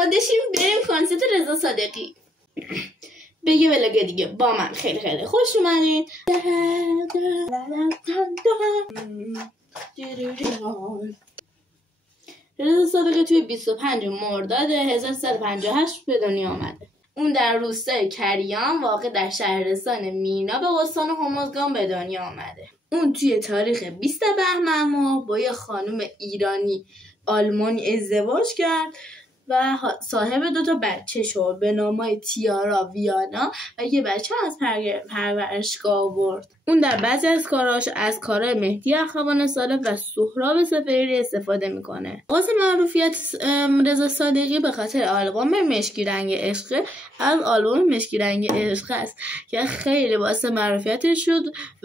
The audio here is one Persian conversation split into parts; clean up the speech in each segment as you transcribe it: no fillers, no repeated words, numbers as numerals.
آماده شیم بریم کنسرت رضا صادقی. بگه ولاگ دیگه با من خیلی خیلی خوش اومدین. رضا صادقی توی 25 مرداد 1358 به دنیا آمده. اون در روستای کریان واقع در شهرستان مینا به استان هرمزگان به دنیا آمده. اون توی تاریخ 20 بهمن ماه با یه خانم ایرانی آلمانی ازدواج کرد و صاحب 2 بچه شد به نامای تیارا ویانا و یه بچه از پرورشگاه آورد. اون در بعضی از کاراش از کارهای مهدی اخوان سالم و سهراب سفری استفاده میکنه. واسه معروفیت رضا صادقی به خاطر آلبوم مشکی رنگ عشق از آلبوم مشکی رنگ عشق است که خیلی واسه معروفیتش شد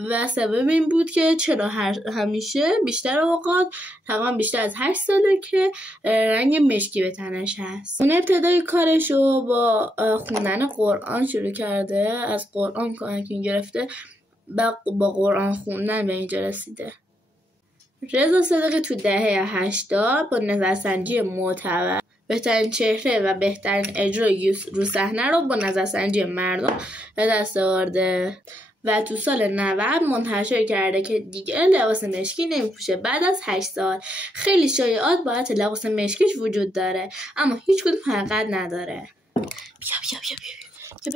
و سبب این بود که چرا همیشه بیشتر اوقات تقریبا بیشتر از 8 ساله که رنگ مشکی به تنش هست. اون ابتدای کارشو با خوندن قرآن شروع کرده، از قرآن کمک گرفته با قرآن خوندن به اینجا رسیده. رضا صادقی تو دهه 80 با نظرسنجی معتبر بهترین چهره و بهترین اجرای رو صحنه رو با نظرسنجی مردم به دست آورده و تو سال 90 منتشر کرده که دیگه لباس مشکی نمیپوشه. بعد از 8 سال خیلی شایعات باید لباس مشکیش وجود داره اما هیچ کدوم حقیقت نداره. بیا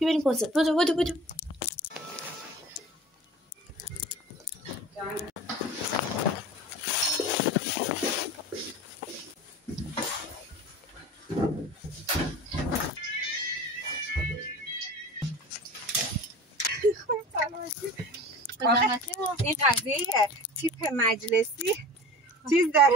بریم کنسرت. بودو این قضیه تیپ مجلسی چیز داره